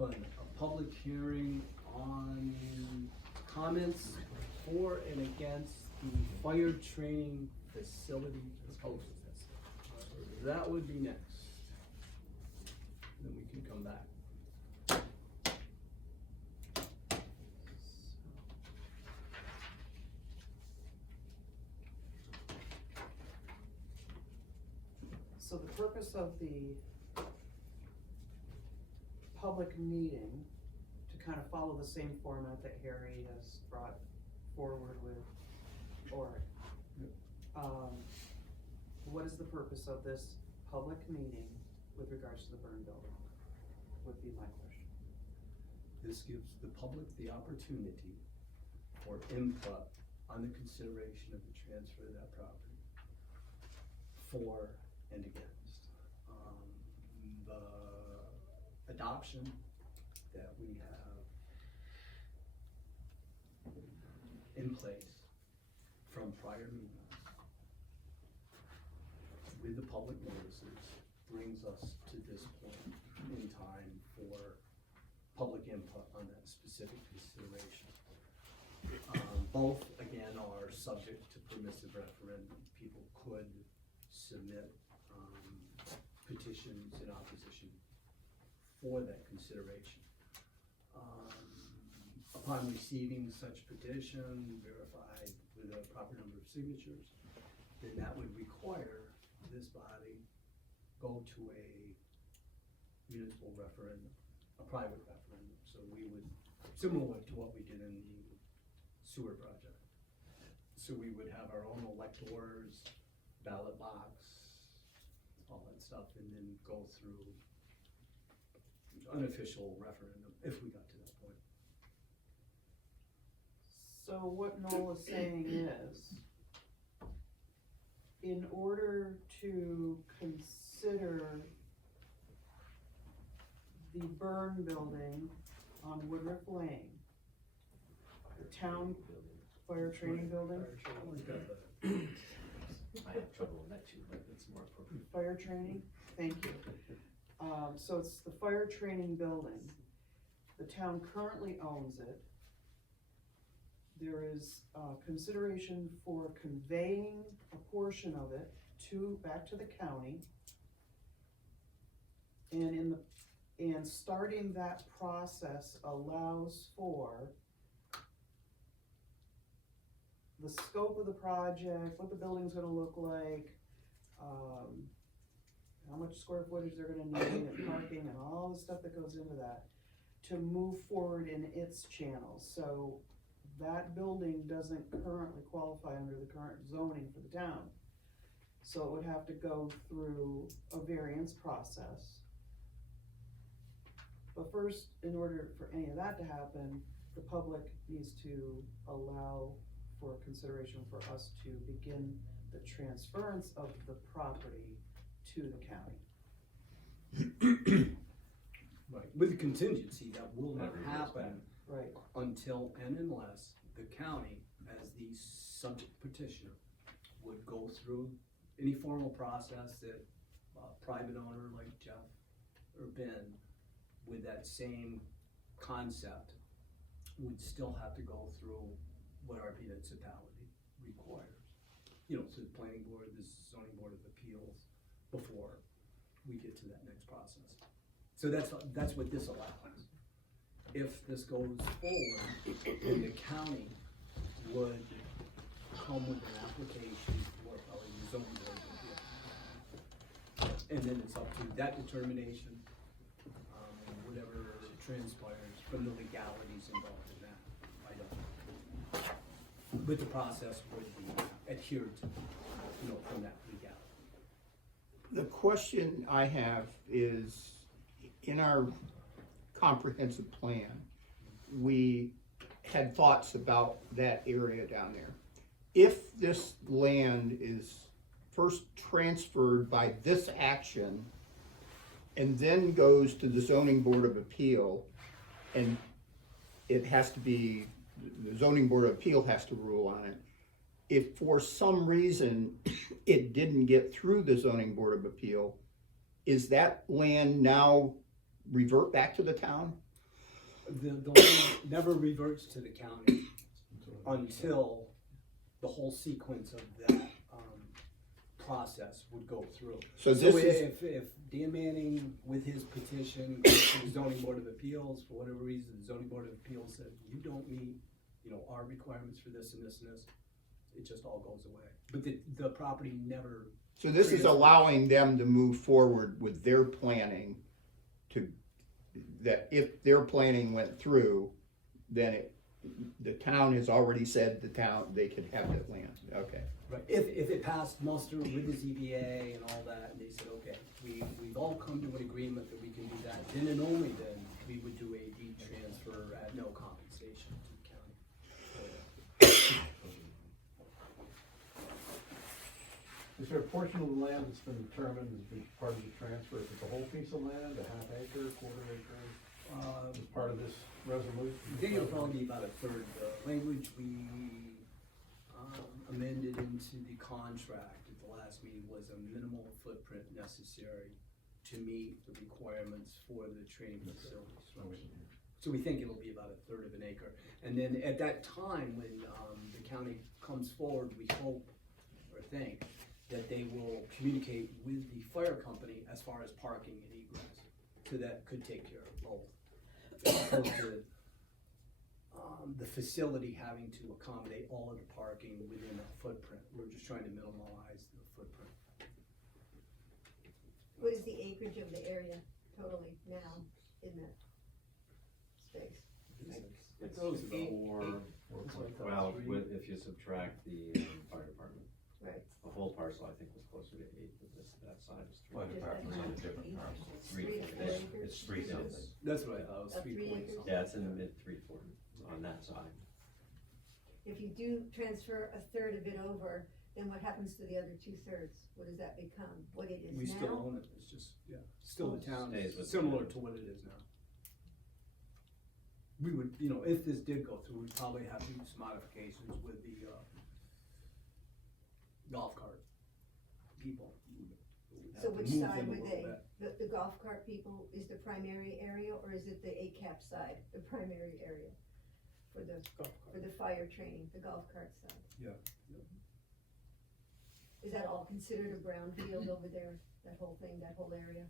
open a public hearing on comments for and against the fire training facility proposal. That would be next. Then we can come back. So the purpose of the public meeting, to kind of follow the same format that Harry has brought forward with Oric. What is the purpose of this public meeting with regards to the burn building, would be my question. This gives the public the opportunity for input on the consideration of the transfer of that property, for and against. The adoption that we have in place from prior meetings with the public notices brings us to this point in time for public input on that specific consideration. Both, again, are subject to permissive referendum. People could submit petitions in opposition for that consideration. Upon receiving such petition, verified with a proper number of signatures, then that would require this body go to a municipal referendum, a private referendum. So we would, similar to what we did in the sewer project. So we would have our own electors, ballot box, all that stuff, and then go through unofficial referendum if we got to that point. So what Noel is saying is, in order to consider the burn building on Woodruff Lane, the town fire training building, I have trouble with that too, but it's more appropriate. fire training, thank you. So it's the fire training building. The town currently owns it. There is consideration for conveying a portion of it back to the county. And starting that process allows for the scope of the project, what the building's gonna look like, how much square footage they're gonna need, and parking, and all the stuff that goes into that, to move forward in its channels. So that building doesn't currently qualify under the current zoning for the town. So it would have to go through a variance process. But first, in order for any of that to happen, the public needs to allow for consideration for us to begin the transference of the property to the county. Right, with the contingency that will not happen Right. until and unless the county, as the subject petitioner, would go through any formal process that a private owner like Jeff or Ben, with that same concept, would still have to go through what our municipality requires. You know, so the planning board, the zoning board of appeals, before we get to that next process. So that's what this allows. If this goes forward, then the county would come with an application for probably the zoning board of appeals. And then it's up to that determination, whatever transpires from the legalities involved in that. I don't know. But the process would be adhered to, you know, from that legality. The question I have is, in our comprehensive plan, we had thoughts about that area down there. If this land is first transferred by this action and then goes to the zoning board of appeal, and it has to be, the zoning board of appeal has to rule on it. If for some reason it didn't get through the zoning board of appeal, is that land now revert back to the town? The land never reverts to the county until the whole sequence of that, process would go through. So this is, If Dan Manning, with his petition, goes to the zoning board of appeals, for whatever reason, the zoning board of appeals said, you don't meet, our requirements for this and this and this, it just all goes away. But the property never, so this is allowing them to move forward with their planning that if their planning went through, then the town has already said they could have that land, okay. right, if it passed muster with the ZBA and all that, and they said, okay, we've all come to an agreement that we can do that, then and only then, we would do a deed transfer at no compensation to the county. Is there a portion of the land that's been determined as being part of the transfer? Is it the whole piece of land, a half acre, quarter acre, as part of this resolution? I think it'll probably be about a third. The language we amended into the contract at the last meeting was a minimal footprint necessary to meet the requirements for the training facilities. So we think it'll be about a third of an acre. And then at that time, when the county comes forward, we hope or think that they will communicate with the fire company as far as parking and egress. So that could take care of both. As opposed to the facility having to accommodate all of the parking within that footprint. We're just trying to minimize the footprint. What is the acreage of the area totally now in that space? It goes about Well, if you subtract the fire department, Right. the whole parcel I think was closer to 8, but that side is 3. Fire department's on a different parcel. Three to four acres? It's 3 something. That's what I thought, it was About 3 3 point acres? something. Yeah, it's in the mid 3/4 on that side. If you do transfer a third of it over, then what happens to the other 2/3? What does that become? What it is now? We still own it, it's just, still the town, Stays with the similar town. to what it is now. We would, if this did go through, we'd probably have to do some modifications with the, golf cart people. We'd have So to which move side them a would little they, bit. the golf cart people is the primary area, or is it the ACAP side, the primary area? For the fire training, the golf cart side? Yeah. Is that all considered a brown field over there, that whole thing, that whole area?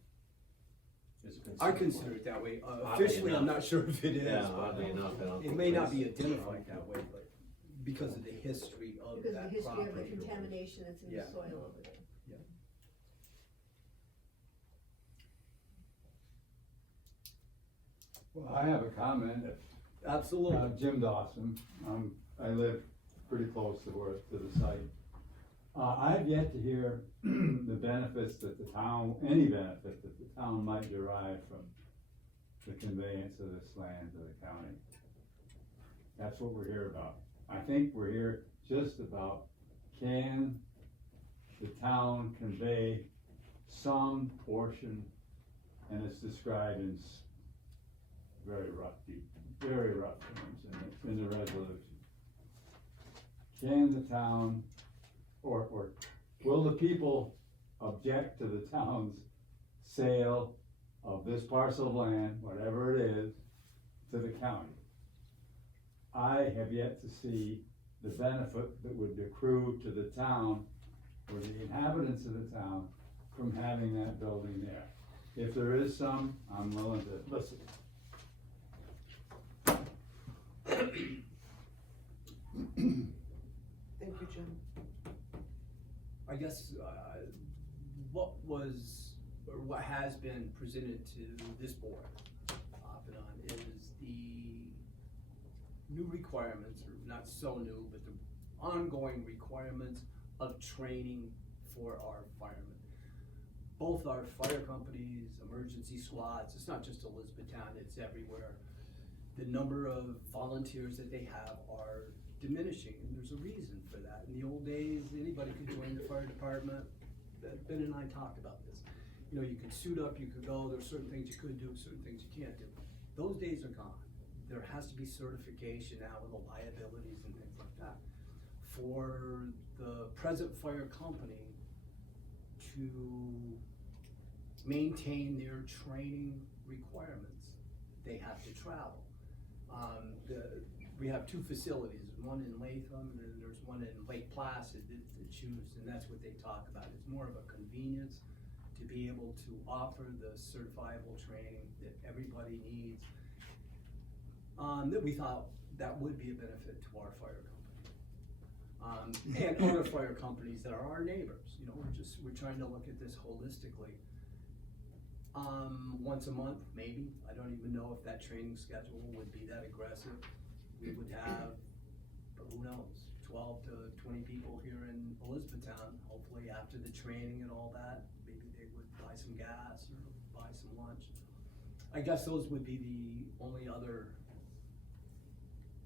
I consider it that way, Oddly officially, I'm enough. not sure if it is, Yeah, but oddly enough, I don't it think may it not is. be identified that way, but because of the history of Because of that the history of the property. contamination that's in the Yeah. soil over there. Well, I have a comment. Absolutely. Jim Dawson. I live pretty close to the site. I have yet to hear the benefits that the town, any benefit that the town might derive from the conveyance of this land to the county. That's what we're here about. I think we're here just about, can the town convey some portion, and it's described in very rough terms in the resolution. Can the town, or will the people object to the town's sale of this parcel of land, whatever it is, to the county? I have yet to see the benefit that would accrue to the town or the inhabitants of the town from having that building there. If there is some, I'm willing to listen. Thank you, Jim. I guess, what was, or what has been presented to this board, off and on, is the new requirements, or not so new, but the ongoing requirements of training for our firemen. Both our fire companies, emergency squads, it's not just Elizabethtown, it's everywhere. The number of volunteers that they have are diminishing, and there's a reason for that. In the old days, anybody could join the fire department. Ben and I talked about this. You could suit up, you could go, there's certain things you could do, certain things you can't do. Those days are gone. There has to be certification now with the liabilities and things like that. For the present fire company to maintain their training requirements, they have to travel. We have two facilities, one in Latham, and then there's one in Lake Placid that's used, and that's what they talk about. It's more of a convenience to be able to offer the certifiable training that everybody needs. That we thought that would be a benefit to our fire company. And other fire companies that are our neighbors, you know, we're trying to look at this holistically. Once a month, maybe, I don't even know if that training schedule would be that aggressive. We would have, who knows, 12 to 20 people here in Elizabethtown, hopefully after the training and all that, maybe they would buy some gas or buy some lunch. I guess those would be the only other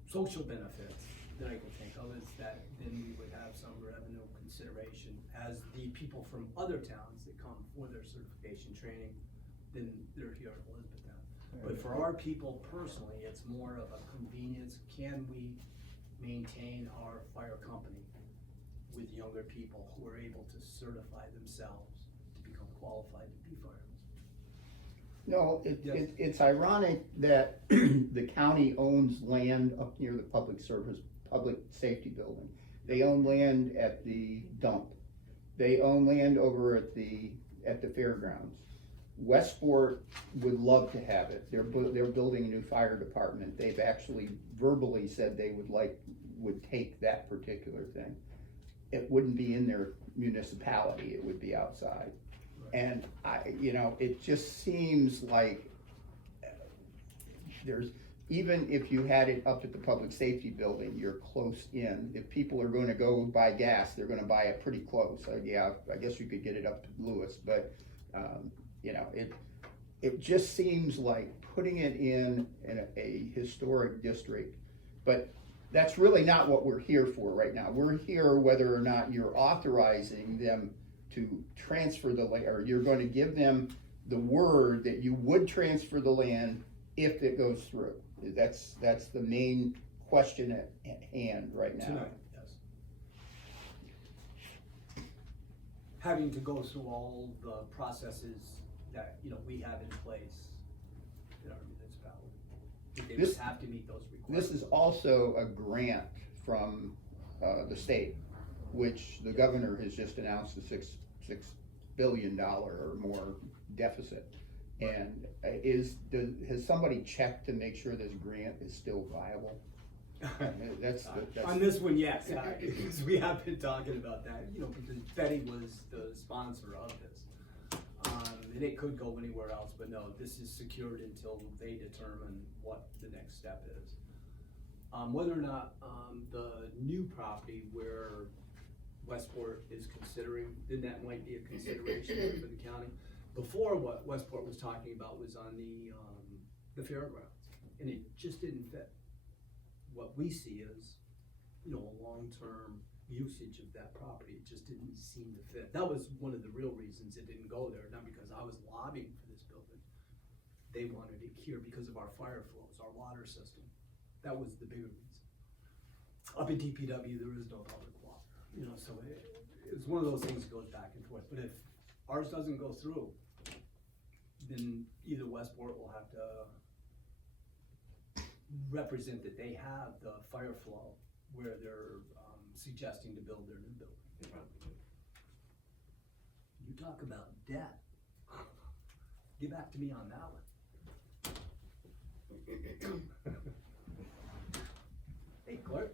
social benefits that I can think of, is that then we would have some revenue consideration as the people from other towns that come for their certification training, then they're here in Elizabethtown. But for our people personally, it's more of a convenience. Can we maintain our fire company with younger people who are able to certify themselves to become qualified to be firemen? No, Yes. it's ironic that the county owns land up near the public safety building. They own land at the dump. They own land over at the fairgrounds. Westport would love to have it. They're building a new fire department. They've actually verbally said they would take that particular thing. It wouldn't be in their municipality, it would be outside. And it just seems like even if you had it up at the public safety building, you're close in. If people are gonna go buy gas, they're gonna buy it pretty close. Yeah, I guess you could get it up to Lewis, but, it just seems like putting it in a historic district. But that's really not what we're here for right now. We're here whether or not you're authorizing them to transfer the land, or you're going to give them the word that you would transfer the land if it goes through. That's the main question at hand right now. Tonight, yes. Having to go through all the processes that, we have in place in our municipality. They This- just have to meet those requirements. This is also a grant from the state, which the governor has just announced a $6 billion or more deficit. And has somebody checked to make sure this grant is still viable? That's On this one, yes, because we have been talking about that, because Betty was the sponsor of this. And it could go anywhere else, but no, this is secured until they determine what the next step is. Whether or not, the new property where Westport is considering, then that might be a consideration for the county. Before, what Westport was talking about was on the fairgrounds, and it just didn't fit. What we see is, a long-term usage of that property. It just didn't seem to fit. That was one of the real reasons it didn't go there, not because I was lobbying for this building. They wanted it here because of our fire flows, our water system. That was the bigger reason. Up at DPW, there is no public water, so it's one of those things that goes back and forth. But if ours doesn't go through, then either Westport will have to represent that they have the fire flow where they're suggesting to build their new building. They probably do. You talk about debt. Get back to me on that one. Hey, clerk.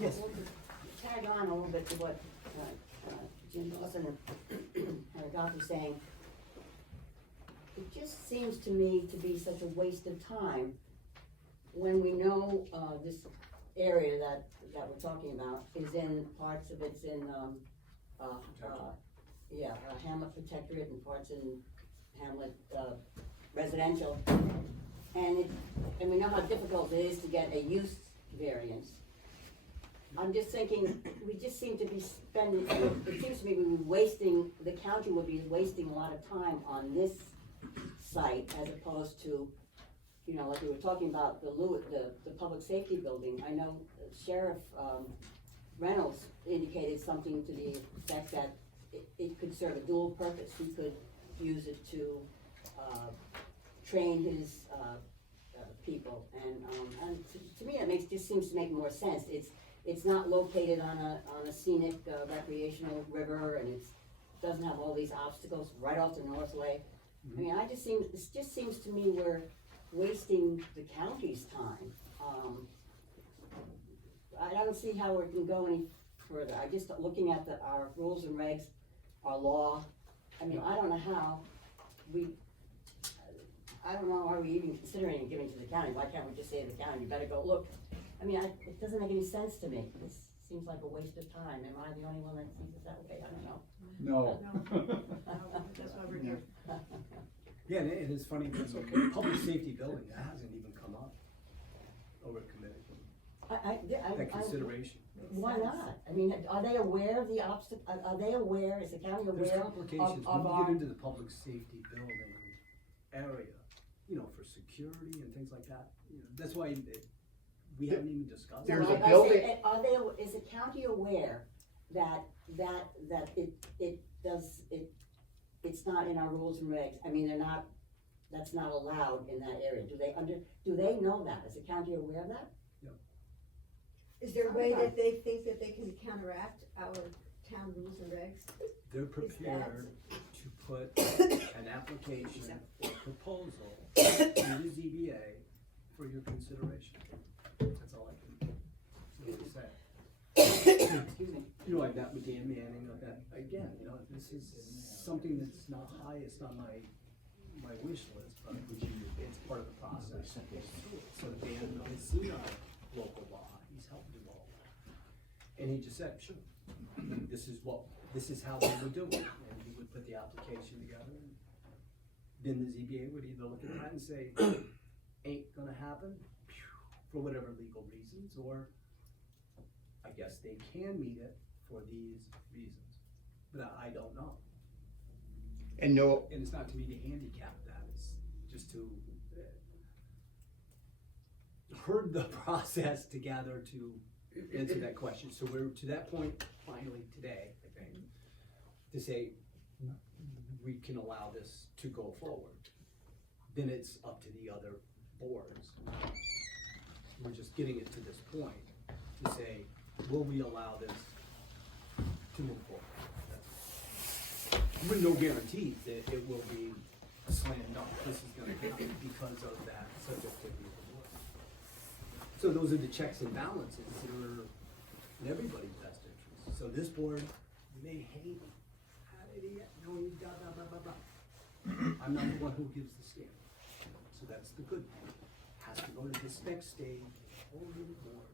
Yes. Tag on a little bit to what Jim Dawson and Doc was saying. It just seems to me to be such a waste of time when we know this area that we're talking about is in, parts of it's in Hamlet Protectorate and parts in Hamlet residential. And we know how difficult it is to get a use variance. I'm just thinking, we just seem to be spending, it seems to me the county would be wasting a lot of time on this site as opposed to, like we were talking about the public safety building. I know Sheriff Reynolds indicated something to the effect that it could serve a dual purpose. He could use it to, train his, people, and to me, just seems to make more sense. It's not located on a scenic, recreational river, and it doesn't have all these obstacles right off the North Lake. I mean, this just seems to me we're wasting the county's time. I don't see how it can go any further. I just, looking at our rules and regs, our law, I mean, I don't know how I don't know, are we even considering giving to the county? Why can't we just say to the county, you better go look? I mean, it doesn't make any sense to me. This seems like a waste of time. Am I the only one that sees it that way? I don't know. No. That's why we're here. Yeah, and it's funny, because okay, public safety building, that hasn't even come up over committee, that consideration. Why not? I mean, are they aware of the are they aware, is the county There's aware complications of when you our? get into the public safety building area, you know, for security and things like that. You know, that's why we haven't even discussed. There's it. a building- Are they, is the county aware that it's not in our rules and regs? I mean, that's not allowed in that area. Do they know that? Is the county aware of that? Is there a way that they think that they can counteract our town rules and regs? They're prepared to put an application or proposal to the ZBA for your consideration. That's all I can say. Excuse me. You know, I met with Dan Manning of that, again, you know, this is something that's not highest on my wish list, but it's part of the process. So Dan has seen our local law, he's helped do all that. And he just said, sure, this is how we would do it, and he would put the application together. And then the ZBA would either look at that and say, ain't gonna happen, for whatever legal reasons, or I guess they can meet it for these reasons, but I don't know. And no, And it's not to me to handicap that, it's just to herd the process together to answer that question. So we're to that point finally today, I think, to say we can allow this to go forward. Then it's up to the other boards. We're just getting it to this point to say, will we allow this to move forward? With no guarantees that it will be a slam dunk, this is gonna happen because of that subjectivity of the board. So those are the checks and balances that are in everybody's best interest. So this board may hate, idiot, no, you blah, blah, blah, blah, blah. I'm not the one who gives the stamp. So that's the good part. Has to go to this next stage, over the board.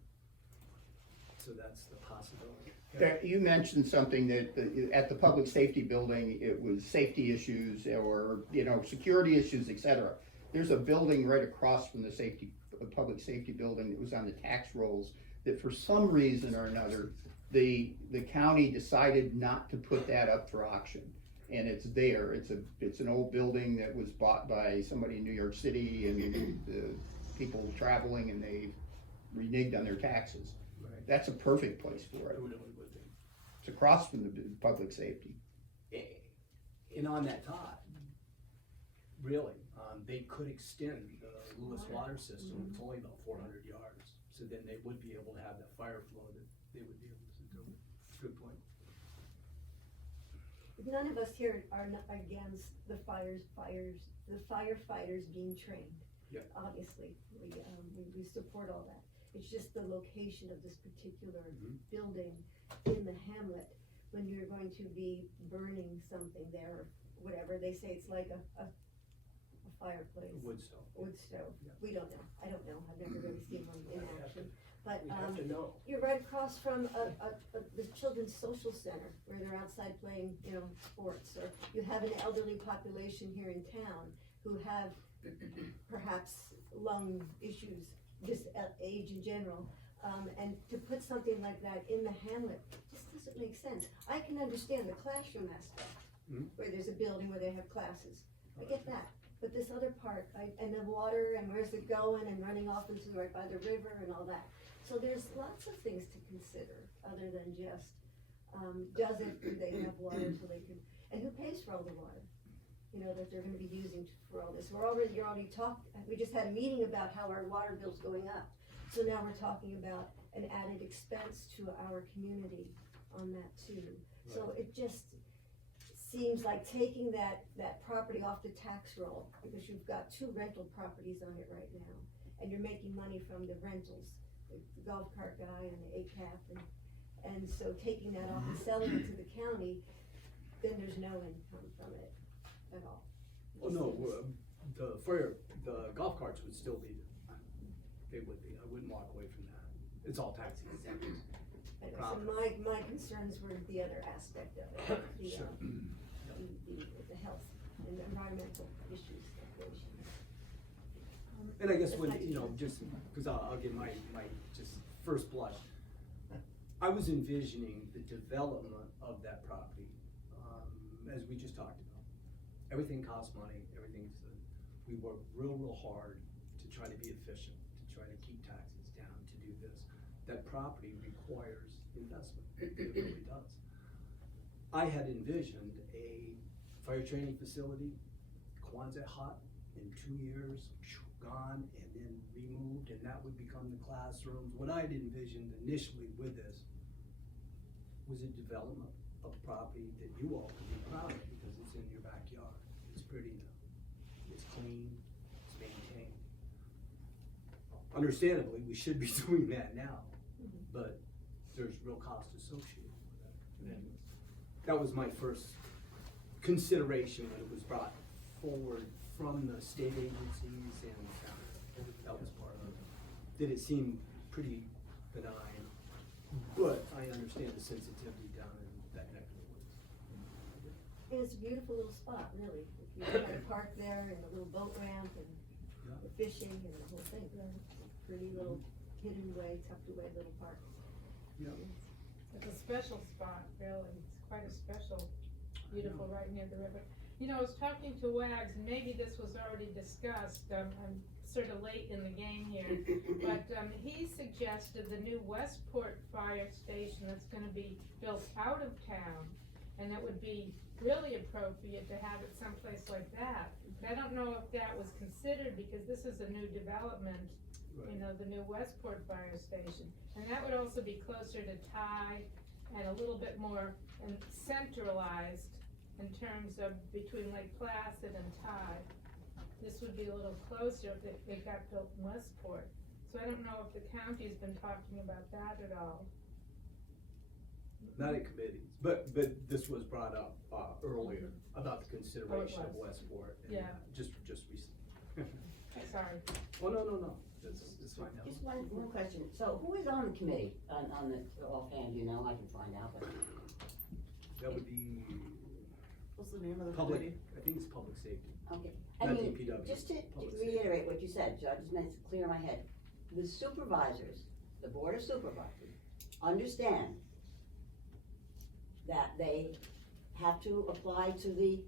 So that's the possibility. you mentioned something that at the public safety building, it was safety issues or, you know, security issues, et cetera. There's a building right across from the public safety building that was on the tax rolls that for some reason or another, the county decided not to put that up for auction. And it's there, it's an old building that was bought by somebody in New York City and the people traveling and they reneged on their taxes. Right. That's a perfect place for it. It really would be. It's across from the public safety. And on that thought, really, they could extend the Lewis water system, it's only about 400 yards. So then they would be able to have that fire flow that they would be able to do. Good point. None of us here are against the firefighters being trained. Yep. Obviously, we support all that. It's just the location of this particular building in the hamlet, when you're going to be burning something there, or whatever, they say it's like a fireplace. Wood stove. Wood stove. Yeah. We don't know. I don't know. I've never really seen one in action. But, We have to know. you're right across from the children's social center where they're outside playing, you know, sports. Or you have an elderly population here in town who have perhaps lung issues, just age in general. And to put something like that in the hamlet just doesn't make sense. I can understand the classroom aspect, where there's a building where they have classes. I get that. But this other part, and the water, and where's it going, and running off into right by the river and all that. So there's lots of things to consider other than just, do they have water so they you know, that they're gonna be using for all this. You're already we just had a meeting about how our water bill's going up. So now we're talking about an added expense to our community on that too. So it just seems like taking that property off the tax roll, because you've got 2 rental properties on it right now, and you're making money from the rentals, the golf cart guy and the ACAP, and so taking that off and selling it to the county, then there's no income from it at all. Well, no, the golf carts would still be, they would be, I wouldn't walk away from that. It's all tax exempt. And so my concerns were the other aspect of it, Sure. the health and environmental issues. And I guess when, you know, just, cause I'll give my just first blush. I was envisioning the development of that property, as we just talked about. Everything costs money, we work real hard to try to be efficient, to try to keep taxes down, to do this. That property requires investment, it really does. I had envisioned a fire training facility, Quonset hut, in 2 years, gone, and then removed, and that would become the classrooms. What I'd envisioned initially with this was a development of property that you all could be proud of, because it's in your backyard. It's pretty now, it's clean, it's maintained. Understandably, we should be doing that now, but there's real cost associated with that. And that was my first consideration when it was brought forward from the state agencies, and that was part of it. Did it seem pretty benign, but I understand the sensitivity down in that neck of the woods. And it's a beautiful little spot, really. If you had a park there and a little boat ramp and the fishing and the whole thing, it's a pretty little hidden away, tucked away little park. Yeah. It's a special spot, really. It's quite a special, beautiful, right near the river. You know, I was talking to Wags, and maybe this was already discussed, I'm sort of late in the game here, but he suggested the new Westport Fire Station that's gonna be built out of town, and it would be really appropriate to have it someplace like that. I don't know if that was considered, because this is a new development, you know, the new Westport Fire Station. And that would also be closer to Ty and a little bit more centralized in terms of between Lake Placid and Ty. This would be a little closer if it got built in Westport. So I don't know if the county's been talking about that at all. Not in committees, but this was brought up earlier about the consideration of Westport. And just recently. Sorry. Oh, no, it's fine now. Just one question, so who is on the committee, on the offhand, you know, I can find out, but. That would be What's the name of the public, committee? I think it's public safety. Okay, I Not mean, DPW, just to public safety. reiterate what you said, Joe, just makes it clear in my head. The supervisors, the board of supervisors, understand that they have to apply to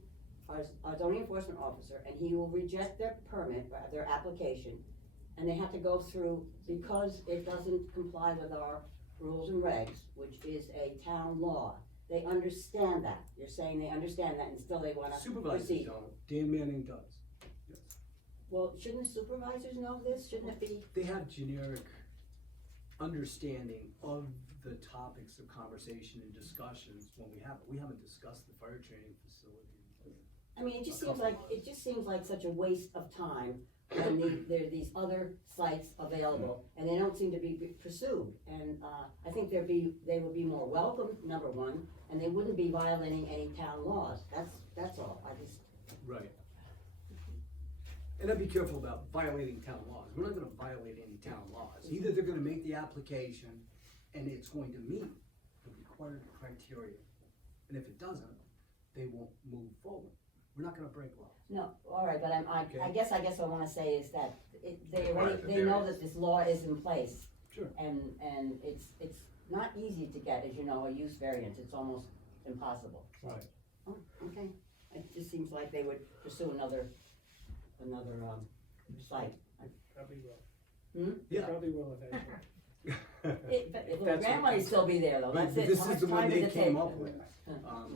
our zoning enforcement officer, and he will reject their permit, their application, and they have to go through, because it doesn't comply with our rules and regs, which is a town law. They understand that. You're saying they understand that, and still they wanna Supervisors proceed. don't, Dan Manning does, yes. Well, shouldn't the supervisors know this? Shouldn't it be? They have generic understanding of the topics of conversation and discussions when we haven't discussed the fire training facility. I mean, it just seems like such a waste of time when there are these other sites available and they don't seem to be pursued. And, I think they would be more welcome, number one, and they wouldn't be violating any town laws. That's all. Right. And I'd be careful about violating town laws. We're not gonna violate any town laws. Either they're gonna make the application and it's going to meet the required criteria. And if it doesn't, they won't move forward. We're not gonna break laws. No, all right, but Okay. I guess what I wanna say is that they Right, they know that this law is in place. Sure. And it's not easy to get, as you know, a use variance. It's almost impossible. Right. Oh, okay. It just seems like they would pursue another site. Probably will. Hmm? Yeah. Probably will eventually. But That's grant what- money still be there though, that's it. This How is much the one time they does it came take? up with,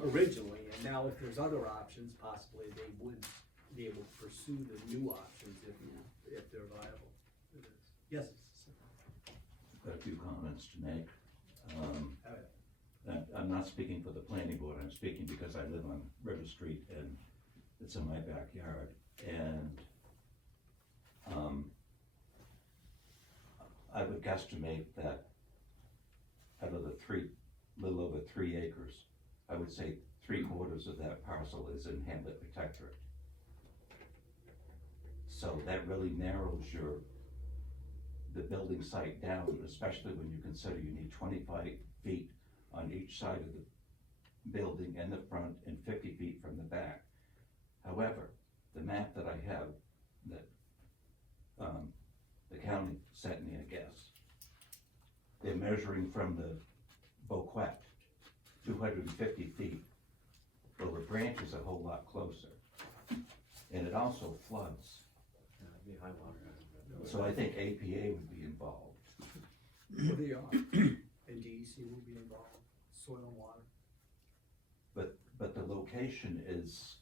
originally, and now if there's other options, possibly they would be able to pursue the new options if they're viable. Yes? Got a few comments to make. Uh, And I'm not speaking for the planning board, I'm speaking because I live on River Street and it's in my backyard. And, I would guesstimate that out of the little over 3 acres, I would say 3/4 of that parcel is in Hamlet Protectorate. So that really narrows the building site down, especially when you consider you need 25 feet on each side of the building in the front and 50 feet from the back. However, the map that I have that the county sent me, I guess, they're measuring from the Boquet, 250 feet. Well, the branch is a whole lot closer. And it also floods. Be high water. So I think APA would be involved. Well, they are, and DEC will be involved, soil and water. But the location is,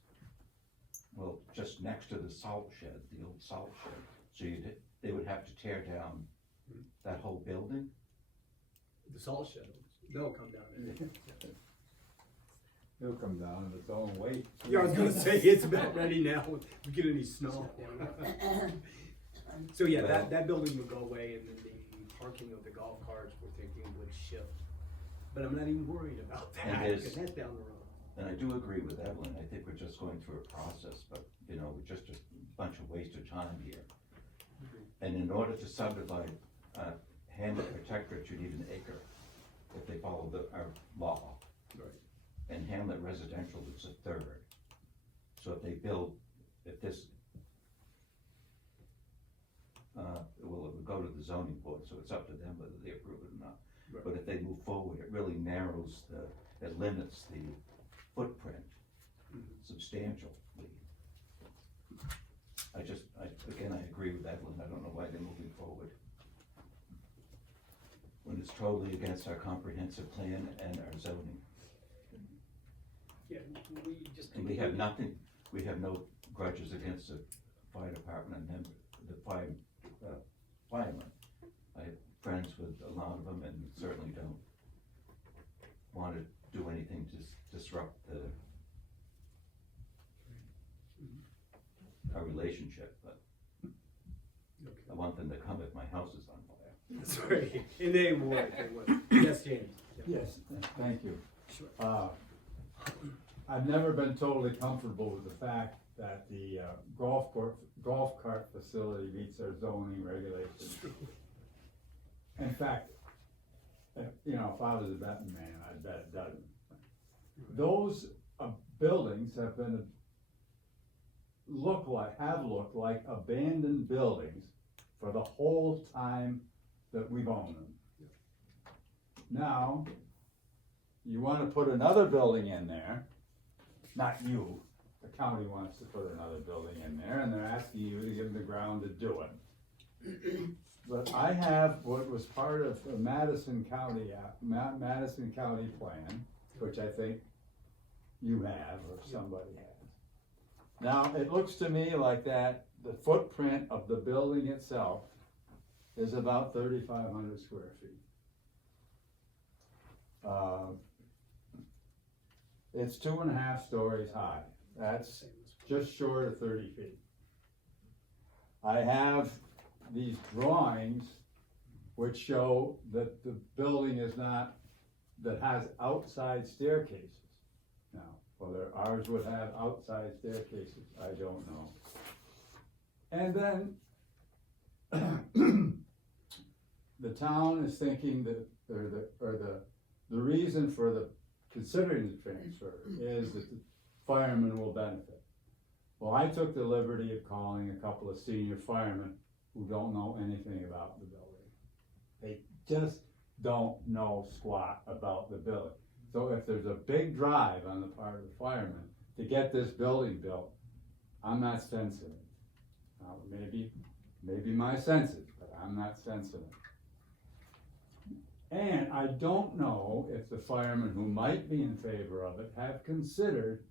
well, just next to the salt shed, the old salt shed. So they would have to tear down that whole building? The salt shed, they'll come down. It'll come down of its own weight. Yeah, I was gonna say, it's about ready now, if we get any snow. So yeah, that building would go away, and then the parking of the golf carts, we're thinking would shift. But I'm not even worried about that, And there's- because that's down the road. And I do agree with Evelyn, I think we're just going through a process, but, we're just a bunch of wasted time here. And in order to subdivide, Hamlet Protectorate, you need an acre, if they follow our law. Right. And Hamlet Residential is a third. So if they build, if this, well, it would go to the zoning board, so it's up to them whether they approve it or not. Right. But if they move forward, it really narrows it limits the footprint substantially. Again, I agree with Evelyn, I don't know why they're moving forward. When it's totally against our comprehensive plan and our zoning. Yeah, we just. And we have nothing, we have no grudges against the fire department and the firemen. I have friends with a lot of them and certainly don't want to do anything to disrupt our relationship, but I want them to come if my house is on fire. That's right, and they would. Yes, James? Yes, thank you. Sure. I've never been totally comfortable with the fact that the golf cart facility meets our zoning regulations. In fact, if I was a betting man, I'd bet it doesn't. Those buildings have looked like abandoned buildings for the whole time that we've owned them. Now, you wanna put another building in there, not you, the county wants to put another building in there, and they're asking you to give them the ground to do it. But I have what was part of the Madison County plan, which I think you have, or somebody has. Now, it looks to me like the footprint of the building itself is about 3,500 square feet. It's 2.5 stories high. That's just short of 30 feet. I have these drawings which show that the building that has outside staircases. Now, whether ours would have outside staircases, I don't know. And then the town is thinking that, the reason for considering the transfer is that the firemen will benefit. Well, I took the liberty of calling a couple of senior firemen who don't know anything about the building. They just don't know squat about the building. So if there's a big drive on the part of the firemen to get this building built, I'm not sensitive. Now, maybe my senses, but I'm not sensitive. And I don't know if the firemen who might be in favor of it have considered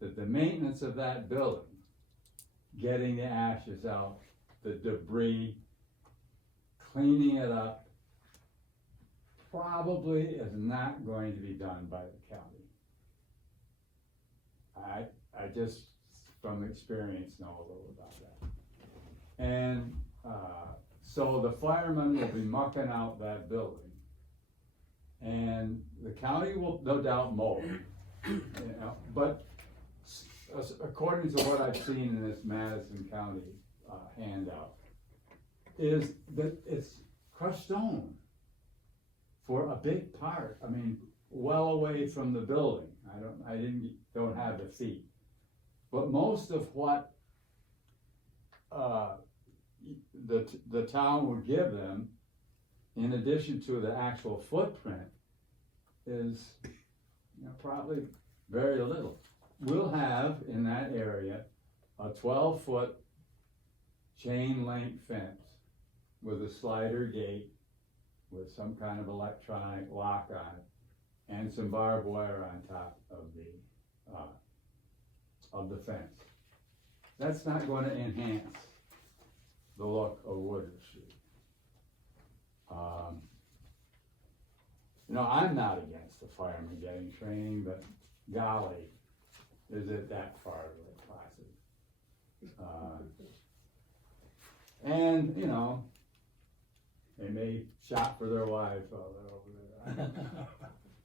that the maintenance of that building, getting the ashes out, the debris, cleaning it up, probably is not going to be done by the county. I just, from experience, know a little about that. And, so the firemen will be mucking out that building. And the county will no doubt mow it, you know, but according to what I've seen in this Madison County, handout, is that it's crushed stone for a big part. I mean, well away from the building. Don't have the feet. But most of what, the town would give them, in addition to the actual footprint, is, you know, probably very little. We'll have in that area a 12-foot chain link fence with a slider gate with some kind of electronic lock on it and some barbed wire on top of the fence. That's not going to enhance the look of Woodruff Street. You know, I'm not against the firemen getting training, but golly, is it that far of a classes? And, you know, they may shop for their wives while they're over there.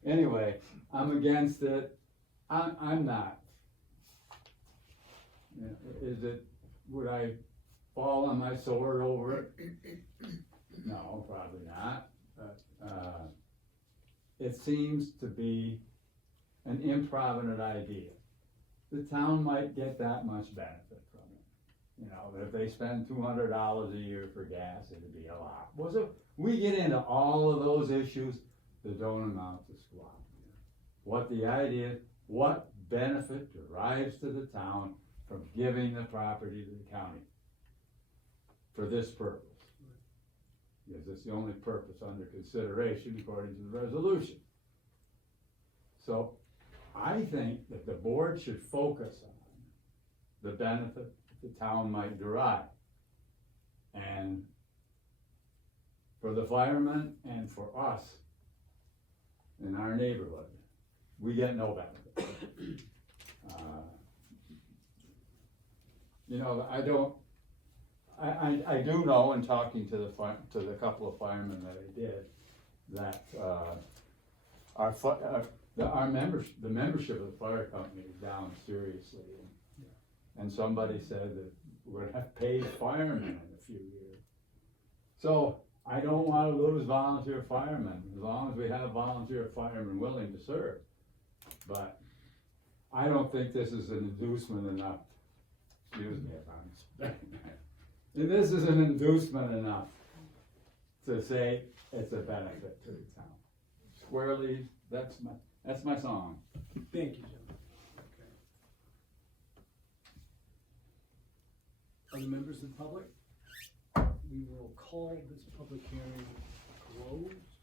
Anyway, I'm against it. I'm not. You know, would I fall on my sword over it? No, probably not. But, it seems to be an improvident idea. The town might get that much benefit from it. You know, if they spend $200 a year for gas, it'd be a lot. We get into all of those issues that don't amount to squat. What the idea, what benefit derives to the town from giving the property to the county for this purpose? Because it's the only purpose under consideration according to the resolution. So I think that the board should focus on the benefit the town might derive. And for the firemen and for us in our neighborhood, we get no benefit. You know, I do know, in talking to the couple of firemen that I did, that the membership of the fire company is down seriously, and somebody said that we're gonna have paid firemen in a few years. So I don't want to lose volunteer firemen as long as we have volunteer firemen willing to serve. But I don't think this is an inducement enough. Excuse me if I'm this is an inducement enough to say it's a benefit to the town. Squarely, that's my song. Thank you, John. Okay. Other members of the public? We will call this public hearing closed.